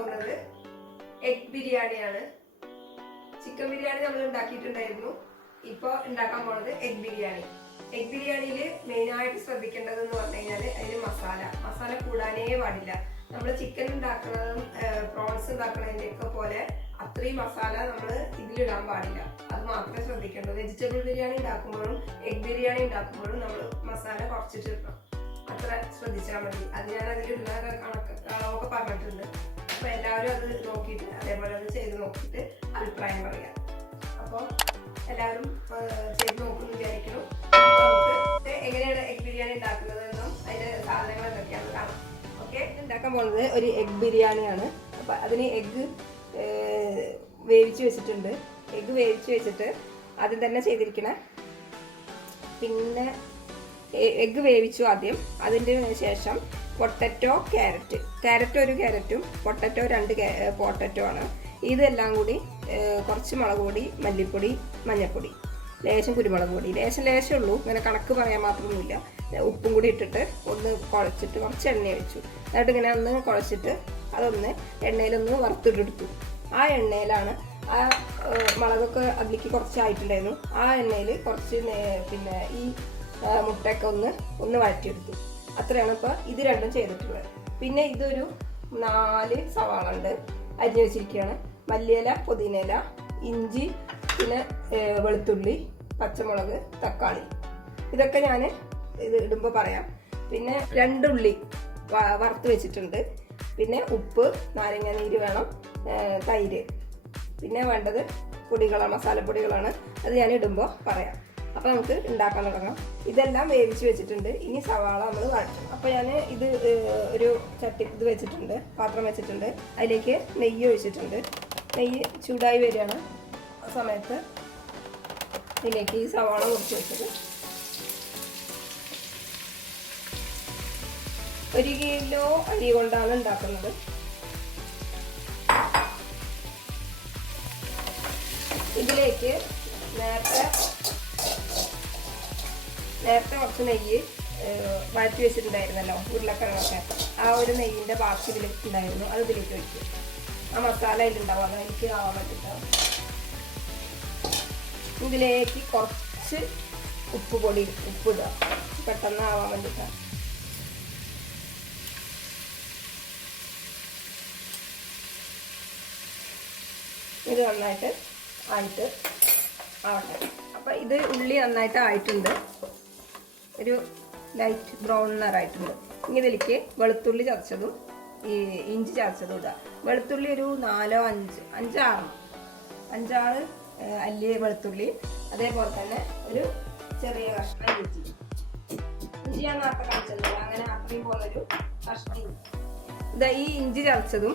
പോകുന്നത് എഗ് ബിരിയാണിയാണ്. ചിക്കൻ ബിരിയാണി നമ്മൾ ഉണ്ടാക്കിയിട്ടുണ്ടായിരുന്നു. ഇപ്പോൾ ഉണ്ടാക്കാൻ പോകുന്നത് എഗ് ബിരിയാണി. എഗ് ബിരിയാണിയിൽ മെയിനായിട്ട് ശ്രദ്ധിക്കേണ്ടത് എന്ന് പറഞ്ഞു കഴിഞ്ഞാൽ അതിൽ മസാല കൂടാനേ പാടില്ല. നമ്മൾ ചിക്കൻ ഉണ്ടാക്കുന്നതും പ്രോൺസ് ഉണ്ടാക്കുന്നതിൻ്റെയൊക്കെ പോലെ അത്രയും മസാല നമ്മൾ ഇതിലിടാൻ പാടില്ല. അത് മാത്രമേ ശ്രദ്ധിക്കേണ്ടൂ. വെജിറ്റബിൾ ബിരിയാണി ഉണ്ടാക്കുമ്പോഴും എഗ് ബിരിയാണി ഉണ്ടാക്കുമ്പോഴും നമ്മൾ മസാല കുറച്ചിട്ടിടണം. അത്ര ശ്രദ്ധിച്ചാൽ മതി. അത് ഞാൻ അതിലുള്ള അളവൊക്കെ പറഞ്ഞിട്ടുണ്ട്. അപ്പോൾ എല്ലാവരും അത് നോക്കിയിട്ട് അതേപോലെ അത് ചെയ്ത് നോക്കിയിട്ട് അഭിപ്രായം പറയാം. അപ്പോൾ എല്ലാവരും ചെയ്ത് നോക്കുമെന്ന് വിചാരിക്കുന്നു. നമുക്ക് എങ്ങനെയാണ് എഗ് ബിരിയാണി ഉണ്ടാക്കുന്നതെന്നും അതിൻ്റെ സാധനങ്ങൾ എന്തൊക്കെയാണെന്ന് കാണാം. ഓക്കെ, ഉണ്ടാക്കാൻ പോകുന്നത് ഒരു എഗ് ബിരിയാണിയാണ്. അപ്പോൾ അതിന് എഗ്ഗ് വേവിച്ച് വെച്ചിട്ടുണ്ട്. എഗ്ഗ് വേവിച്ച് വെച്ചിട്ട് ആദ്യം തന്നെ ചെയ്തിരിക്കണേ. പിന്നെ എഗ്ഗ് വേവിച്ചു ആദ്യം. അതിൻ്റെ ശേഷം പൊട്ടറ്റോ, ക്യാരറ്റ് ഒരു ക്യാരറ്റും പൊട്ടറ്റോ 2 പൊട്ടറ്റോ ആണ്. ഇതെല്ലാം കൂടി കുറച്ച് മുളക് പൊടി, മല്ലിപ്പൊടി, മഞ്ഞൾപ്പൊടി, ലേശം കുരുമുളക് പൊടി, ലേശം ഉള്ളൂ, ഇങ്ങനെ കണക്ക് പറയാൻ മാത്രമൊന്നുമില്ല. ഉപ്പും കൂടി ഇട്ടിട്ട് ഒന്ന് കുഴച്ചിട്ട് കുറച്ച് എണ്ണ ഒഴിച്ചു. എന്നിട്ട് ഇങ്ങനെ ഒന്ന് കുഴച്ചിട്ട് അതൊന്ന് എണ്ണയിലൊന്ന് വറുത്തിട്ടെടുത്തു. ആ എണ്ണയിലാണ് ആ മുളകൊക്കെ അതിലേക്ക് കുറച്ചായിട്ടുണ്ടായിരുന്നു. ആ എണ്ണയിൽ കുറച്ച് പിന്നെ ഈ മുട്ടയൊക്കെ ഒന്ന് വഴറ്റിയെടുത്തു. അത്രയാണ് ഇപ്പോൾ ഇത് രണ്ടും ചെയ്തിട്ടുള്ളത്. പിന്നെ ഇതൊരു 4 സവാള ഉണ്ട്, അരിഞ്ഞ് വെച്ചിരിക്കുകയാണ്. മല്ലിയില, പുതിനയില, ഇഞ്ചി, പിന്നെ വെളുത്തുള്ളി, പച്ചമുളക്, തക്കാളി, ഇതൊക്കെ ഞാൻ ഇത് ഇടുമ്പോൾ പറയാം. പിന്നെ 2 ഉള്ളി വറുത്ത് വെച്ചിട്ടുണ്ട്. പിന്നെ ഉപ്പ്, നാരങ്ങ നീര് വേണം, തൈര്, പിന്നെ വേണ്ടത് മസാലപ്പൊടികളാണ്. അത് ഞാൻ ഇടുമ്പോൾ പറയാം. അപ്പോൾ നമുക്ക് ഉണ്ടാക്കാൻ തുടങ്ങാം. ഇതെല്ലാം വേവിച്ച് വെച്ചിട്ടുണ്ട്. ഇനി സവാള നമ്മൾ വഴറ്റണം. അപ്പോൾ ഞാൻ ഇത് ഒരു വെച്ചിട്ടുണ്ട്, പാത്രം വെച്ചിട്ടുണ്ട്. അതിലേക്ക് നെയ്യ് ഒഴിച്ചിട്ടുണ്ട്. നെയ്യ് ചൂടായി വരികയാണ്. ആ സമയത്ത് ഇതിലേക്ക് ഈ സവാള മുറിച്ച് വെച്ചത് 1 കിലോ അരി കൊണ്ടാണ് ഉണ്ടാക്കുന്നത്. ഇതിലേക്ക് നേരത്തെ കുറച്ച് നെയ്യ് വഴറ്റി വെച്ചിട്ടുണ്ടായിരുന്നല്ലോ, ഉരുളക്കിഴങ്ങൊക്കെ. ആ ഒരു നെയ്യിൻ്റെ ബാക്കി ഇതിലേക്ക് ഉണ്ടായിരുന്നു. അത് ഇതിലേക്ക് ഒഴിക്കും. ആ മസാല ഇതിലുണ്ടാവും, അത് എനിക്ക് ആവാൻ പറ്റിട്ടാവും. ഇതിലേക്ക് കുറച്ച് ഉപ്പിടുക, പെട്ടെന്ന് ആവാൻ വേണ്ടിയിട്ടാണ്. ഇത് നന്നായിട്ട് ആവട്ടെ. അപ്പം ഇത് ഉള്ളി നന്നായിട്ട് ആയിട്ടുണ്ട്, ഒരു ലൈറ്റ് ബ്രൗൺ നിറായിട്ടുണ്ട്. ഇനി ഇതിലേക്ക് വെളുത്തുള്ളി ചതച്ചതും ഈ ഇഞ്ചി ചതച്ചതും ഇടുക. വെളുത്തുള്ളി ഒരു 5-6 അല്ലി വെളുത്തുള്ളി, അതേപോലെ തന്നെ ഒരു ചെറിയ കഷ്ണം ഇഞ്ചി ഞാൻ നേരത്തെ കാണിച്ചത് അങ്ങനെ അത്രയും പോലൊരു കഷ്ണം. ഇതാ ഈ ഇഞ്ചി ചതച്ചതും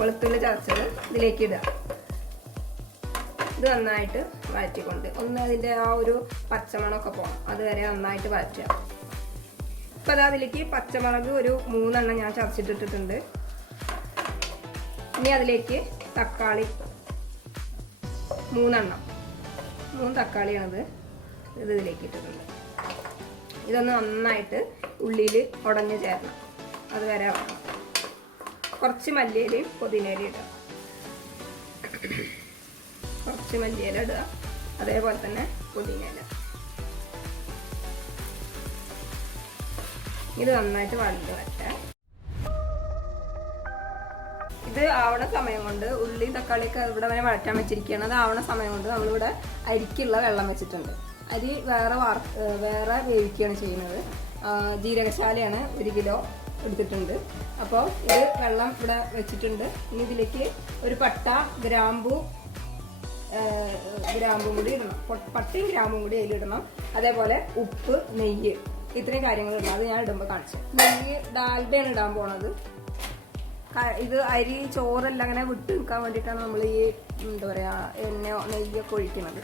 വെളുത്തുള്ളി ചതച്ചത് ഇതിലേക്ക് ഇടുക. ഇത് നന്നായിട്ട് വഴറ്റിക്കൊണ്ട് അതിൻ്റെ ആ ഒരു പച്ചമണമൊക്കെ പോകണം, അതുവരെ നന്നായിട്ട് വഴറ്റുക. അപ്പോൾ അത് അതിലേക്ക് പച്ചമുളക് ഒരു 3 എണ്ണം ഞാൻ ചതച്ചിട്ടിട്ടുണ്ട്. ഇനി അതിലേക്ക് തക്കാളി 3 തക്കാളിയാണത് ഇതിലേക്ക് ഇട്ടിട്ടുണ്ട്. ഇതൊന്ന് നന്നായിട്ട് ഉള്ളിയിൽ ഉടഞ്ഞ് ചേരണം, അതുവരെ ആവണം. കുറച്ച് മല്ലിയിലയും പുതിനയിലയും ഇടുക, കുറച്ച് മല്ലിയില ഇടുക, അതേപോലെ തന്നെ പുതിനയില. ഇത് നന്നായിട്ട് വഴണ്ട് വരട്ടെ. ഇത് ആവണ സമയം കൊണ്ട് ഉള്ളി തക്കാളിയൊക്കെ ഇവിടെ വരെ വഴറ്റാൻ വെച്ചിരിക്കുകയാണ്. അത് ആവണ സമയം കൊണ്ട് നമ്മളിവിടെ അരിക്കുള്ള വെള്ളം വെച്ചിട്ടുണ്ട്. അരി വേറെ വേവിക്കുകയാണ് ചെയ്യുന്നത്. ജീരകശാലയാണ് 1 കിലോ എടുത്തിട്ടുണ്ട്. അപ്പോൾ ഇത് വെള്ളം ഇവിടെ വെച്ചിട്ടുണ്ട്. ഇനി ഇതിലേക്ക് ഒരു പട്ട, ഗ്രാമ്പും കൂടി ഇടണം. പട്ടയും ഗ്രാമ്പും കൂടി അതിലിടണം. അതേപോലെ ഉപ്പ്, നെയ്യ്, ഇത്രയും കാര്യങ്ങളിടണം. അത് ഞാൻ ഇടുമ്പോൾ കാണിച്ചു. നെയ്യ് ഡാൽഡയാണ് ഇടാൻ പോണത്. ഇത് അരി ചോറെല്ലാം അങ്ങനെ വിട്ട് നിൽക്കാൻ വേണ്ടിയിട്ടാണ് നമ്മൾ ഈ എന്താ പറയുക നെയ്യൊക്കെ ഒഴിക്കുന്നത്.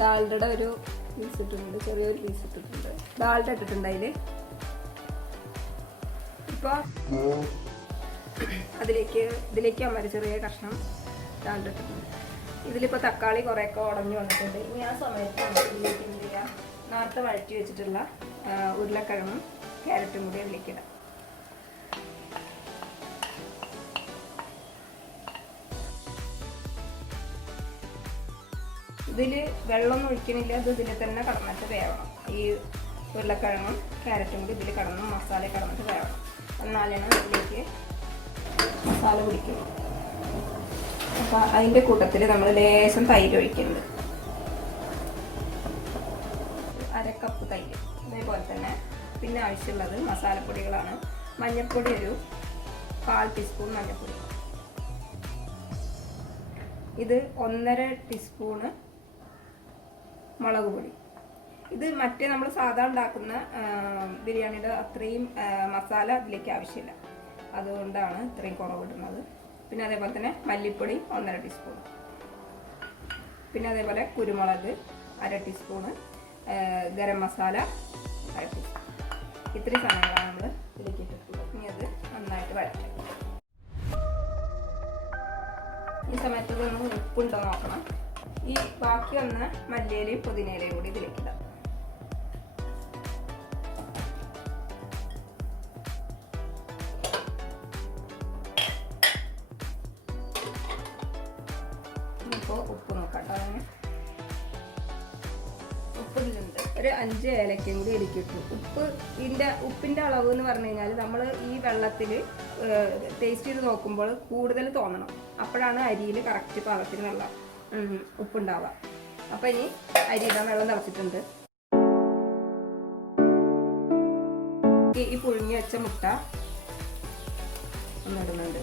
ഡാൽഡയുടെ ഒരു പീസ് ഇട്ടിട്ടുണ്ട്, ചെറിയൊരു പീസ് ഇട്ടിട്ടുണ്ട്. ഡാൽഡ ഇട്ടിട്ടുണ്ട് അതിൽ. ഇപ്പോൾ ഇതിലേക്ക് അമ്മ ചെറിയ കഷ്ണം ഡാൽഡ ഇട്ടിട്ടുണ്ട്. ഇതിലിപ്പോൾ തക്കാളി കുറേയൊക്കെ ഉടഞ്ഞു വന്നിട്ടുണ്ട്. ഇനി ആ സമയത്ത് ഇതിലേക്ക് എന്ത് ചെയ്യുക, നേരത്തെ വഴറ്റി വെച്ചിട്ടുള്ള ഉരുളക്കിഴങ്ങും ക്യാരറ്റും കൂടി അതിലേക്ക് ഇടാം. ഇതിൽ വെള്ളമൊന്നും ഒഴിക്കണില്ല. ഇത് ഇതിൽ തന്നെ കടന്നിട്ട് വേവണം. ഈ ഉരുളക്കിഴങ്ങും ക്യാരറ്റും കൂടി ഇതിൽ കടന്ന് മസാല കടന്നിട്ട് വേവണം. എന്നാലാണ് ഇതിലേക്ക് മസാല പിടിക്കുന്നത്. അപ്പോൾ അതിൻ്റെ കൂട്ടത്തിൽ നമ്മൾ ലേശം തൈര് ഒഴിക്കുന്നുണ്ട്. 1/2 കപ്പ് തൈര്. അതേപോലെ തന്നെ പിന്നെ ആവശ്യമുള്ളത് മസാലപ്പൊടികളാണ്. മഞ്ഞൾപ്പൊടി ഒരു 1/4 ടീസ്പൂൺ മഞ്ഞൾപ്പൊടി. ഇത് 1.5 ടീസ്പൂണ് മുളക് പൊടി. ഇത് മറ്റേ നമ്മൾ സാധാരണ ഉണ്ടാക്കുന്ന ബിരിയാണിയുടെ അത്രയും മസാല ഇതിലേക്ക് ആവശ്യമില്ല, അതുകൊണ്ടാണ് ഇത്രയും കുറവിടുന്നത്. പിന്നെ അതേപോലെ തന്നെ മല്ലിപ്പൊടി 1.5 ടീസ്പൂൺ. പിന്നെ അതേപോലെ കുരുമുളക് 1/2 ടീസ്പൂണ്, ഗരം മസാല 1/2 ടീസ്പൂൺ. ഇത്രയും സാധനങ്ങളാണ് നമ്മൾ ഇതിലേക്ക് ഇട്ടിട്ടുള്ളത്. ഇനി അത് നന്നായിട്ട് വഴറ്റാം. ഈ സമയത്ത് ഇതൊന്ന് ഉപ്പുണ്ടോ നോക്കണം. ഈ ബാക്കി വന്ന മല്ലിയിലയും പുതിനയിലയും കൂടി ഇതിലേക്ക് ഇടാം. ഇപ്പോൾ ഉപ്പ് നോക്കാം കേട്ടോ. ഉപ്പ് ഇതിലുണ്ട്. ഒരു 5 ഏലക്കയും കൂടി ഇടിക്കിട്ടു. ഉപ്പിൻ്റെ അളവ് എന്ന് പറഞ്ഞു കഴിഞ്ഞാൽ നമ്മൾ ഈ വെള്ളത്തിൽ ടേസ്റ്റ് ചെയ്ത് നോക്കുമ്പോൾ കൂടുതൽ തോന്നണം. അപ്പോഴാണ് അരിയിൽ കറക്റ്റ് പാകത്തിനുള്ള ഉപ്പുണ്ടാവുക. അപ്പം ഇനി അരിയിടാൻ വെള്ളം തിളച്ചിട്ടുണ്ട്. ഈ പുഴുങ്ങി വെച്ച മുട്ട ഒന്നിടുന്നുണ്ട്.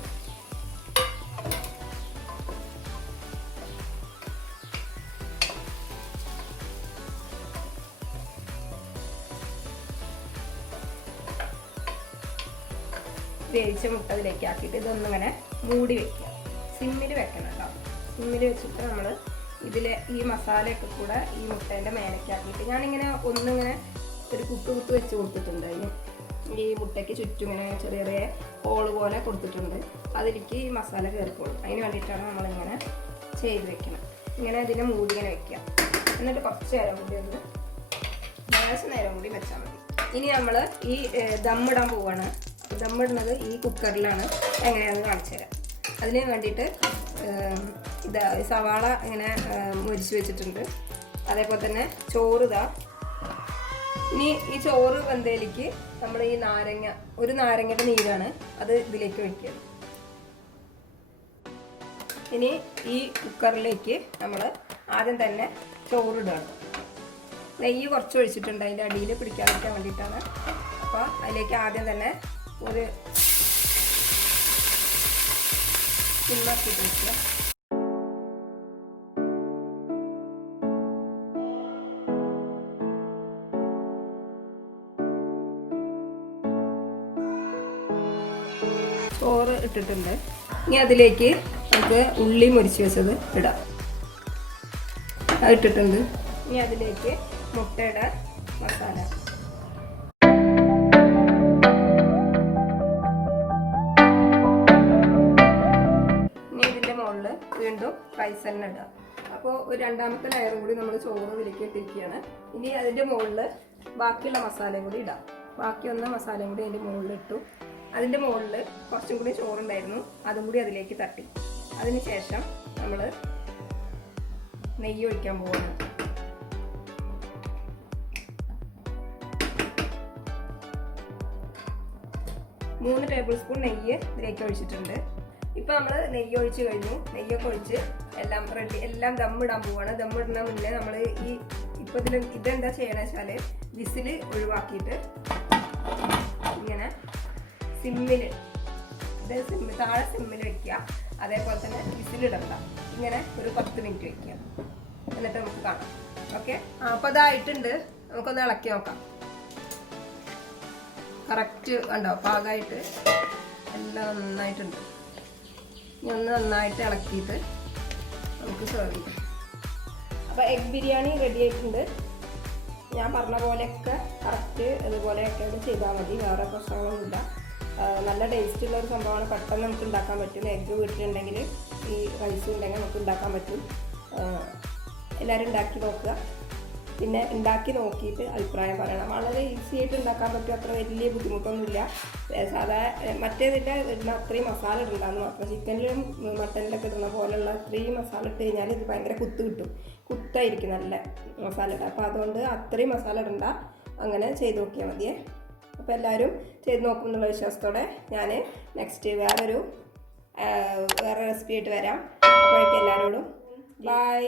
വേവിച്ച മുട്ട അതിലേക്ക് ആക്കിയിട്ട് ഇതൊന്നിങ്ങനെ മൂടി വെക്കുക. സിമ്മിൽ വെക്കണം കേട്ടോ. സിമ്മിൽ വെച്ചിട്ട് നമ്മൾ ഇതിലെ ഈ മസാലയൊക്കെ കൂടെ ഈ മുട്ടേൻ്റെ മേലേക്കാക്കിയിട്ട് ഞാനിങ്ങനെ ഒന്നിങ്ങനെ ഒരു കുത്ത് വെച്ച് കൊടുത്തിട്ടുണ്ട്. അതിന് ഈ മുട്ടയ്ക്ക് ചുറ്റും ഇങ്ങനെ ചെറിയ ചെറിയ ഹോള് പോലെ കൊടുത്തിട്ടുണ്ട്. അതിലേക്ക് ഈ മസാല കയറിക്കോളും. അതിന് വേണ്ടിയിട്ടാണ് നമ്മളിങ്ങനെ ചെയ്ത് വെക്കണം. ഇങ്ങനെ ഇതിനെ മൂടി ഇങ്ങനെ വെക്കുക. എന്നിട്ട് കുറച്ച് നേരം കൂടി ഒന്ന് ലേശം നേരം കൂടി വെച്ചാൽ മതി. ഇനി നമ്മൾ ഈ ദമ്മിടാൻ പോവാണ്. ദമ്മിടുന്നത് ഈ കുക്കറിലാണ്. എങ്ങനെയാണെന്ന് കാണിച്ചു തരാം. അതിന് വേണ്ടിയിട്ട് സവാള ഇങ്ങനെ മുരിച്ച് വെച്ചിട്ടുണ്ട്. അതേപോലെ തന്നെ ചോറ് ഇതാ. ഇനി ഈ ചോറ് വെന്തയിലേക്ക് നമ്മൾ ഈ ഒരു നാരങ്ങയുടെ നീരാണ് അത് ഇതിലേക്ക് ഒഴിക്കുക. ഇനി ഈ കുക്കറിലേക്ക് നമ്മൾ ആദ്യം തന്നെ ചോറ് ഇടുകയാണ്. നെയ്യ് കുറച്ച് ഒഴിച്ചിട്ടുണ്ട് അതിൻ്റെ അടിയിൽ പിടിക്കാതിരിക്കാൻ വേണ്ടിയിട്ടാണ്. അപ്പോൾ അതിലേക്ക് ആദ്യം തന്നെ ഒരു സിമ്മാക്കിയിട്ട് വെക്കുക. ചോറ് ഇട്ടിട്ടുണ്ട്. ഇനി അതിലേക്ക് നമുക്ക് ഉള്ളി മുരിച്ച് വെച്ചത് ഇടാം. അത് ഇട്ടിട്ടുണ്ട്. ഇനി അതിലേക്ക് മുട്ടയുടെ മസാല, വീണ്ടും റൈസ് തന്നെ ഇടുക. അപ്പോൾ ഒരു രണ്ടാമത്തെ ലെയറും കൂടി നമ്മൾ ചോറ് ഇതിലേക്ക് ഇട്ടിരിക്കുകയാണ്. ഇനി അതിൻ്റെ മുകളിൽ ബാക്കിയുള്ള മസാലയും കൂടി ഇടാം. ബാക്കി വന്ന മസാലയും കൂടി അതിൻ്റെ മുകളിൽ ഇട്ടു. അതിൻ്റെ മുകളിൽ കുറച്ചും കൂടി ചോറുണ്ടായിരുന്നു, അതും കൂടി അതിലേക്ക് തട്ടി. അതിന് ശേഷം നമ്മൾ നെയ്യ് ഒഴിക്കാൻ പോകുന്നു. മൂന്ന് ടേബിൾ സ്പൂൺ നെയ്യ് ഇതിലേക്ക് ഒഴിച്ചിട്ടുണ്ട്. ഇപ്പം നമ്മൾ നെയ്യ് ഒഴിച്ച് കഴിഞ്ഞു. നെയ്യൊക്കെ ഒഴിച്ച് എല്ലാം റെഡി, എല്ലാം ദമ്മിടാൻ പോവാണ്. ദമ്മിടുന്ന മുന്നേ നമ്മൾ ഇപ്പോൾ ഇതെന്താ ചെയ്യണമെന്ന് വെച്ചാൽ വിസിൽ ഒഴിവാക്കിയിട്ട് ഇങ്ങനെ സിമ്മിൽ താഴെ സിമ്മിൽ വെക്കുക. അതേപോലെ തന്നെ വിസിലിടണ്ട. ഇങ്ങനെ ഒരു 10 മിനിറ്റ് വെക്കുക. എന്നിട്ട് നമുക്ക് കാണാം. ഓക്കെ, അപ്പോൾ അതായിട്ടുണ്ട്. നമുക്കൊന്ന് ഇളക്കി നോക്കാം. കറക്റ്റ് ഉണ്ടോ? പാകമായിട്ട് എല്ലാം നന്നായിട്ടുണ്ട്. ഇനി ഒന്ന് നന്നായിട്ട് ഇളക്കിയിട്ട് നമുക്ക് സെർവ് ചെയ്യാം. അപ്പോൾ എഗ് ബിരിയാണി റെഡി ആയിട്ടുണ്ട്. ഞാൻ പറഞ്ഞ പോലെയൊക്കെ കറക്റ്റ് അതുപോലെയൊക്കെ ചെയ്താൽ മതി. വേറെ പ്രശ്നങ്ങളൊന്നുമില്ല. നല്ല ടേസ്റ്റുള്ള ഒരു സംഭവമാണ്. പെട്ടെന്ന് നമുക്ക് ഉണ്ടാക്കാൻ പറ്റും. എഗ്ഗ് വീട്ടിലുണ്ടെങ്കിൽ ഈ റൈസ് ഉണ്ടെങ്കിൽ നമുക്ക് ഉണ്ടാക്കാൻ പറ്റും. എല്ലാവരും ഉണ്ടാക്കി നോക്കുക. പിന്നെ ഉണ്ടാക്കി നോക്കിയിട്ട് അഭിപ്രായം പറയണം. വളരെ ഈസി ആയിട്ട് ഉണ്ടാക്കാൻ പറ്റും, അത്ര വലിയ ബുദ്ധിമുട്ടൊന്നുമില്ല. സാധാ മറ്റേതിൻ്റെ ഇടുന്ന അത്രയും മസാല ഇടണ്ടെന്ന് മാത്രം. ചിക്കനിലും മട്ടനിലൊക്കെ ഇടുന്ന പോലെയുള്ള അത്രയും മസാല ഇട്ട് കഴിഞ്ഞാൽ ഇത് ഭയങ്കര കുത്ത് കിട്ടും, കുത്തായിരിക്കും നല്ല മസാല ഇടുക. അപ്പോൾ അതുകൊണ്ട് അത്രയും മസാല ഇടണ്ട, അങ്ങനെ ചെയ്ത് നോക്കിയാൽ മതിയേ. അപ്പോൾ എല്ലാവരും ചെയ്ത് നോക്കുമെന്നുള്ള വിശ്വാസത്തോടെ ഞാൻ നെക്സ്റ്റ് വേറെ റെസിപ്പി ആയിട്ട് വരാം. അപ്പോഴേക്കും എല്ലാവരോടും ബൈ.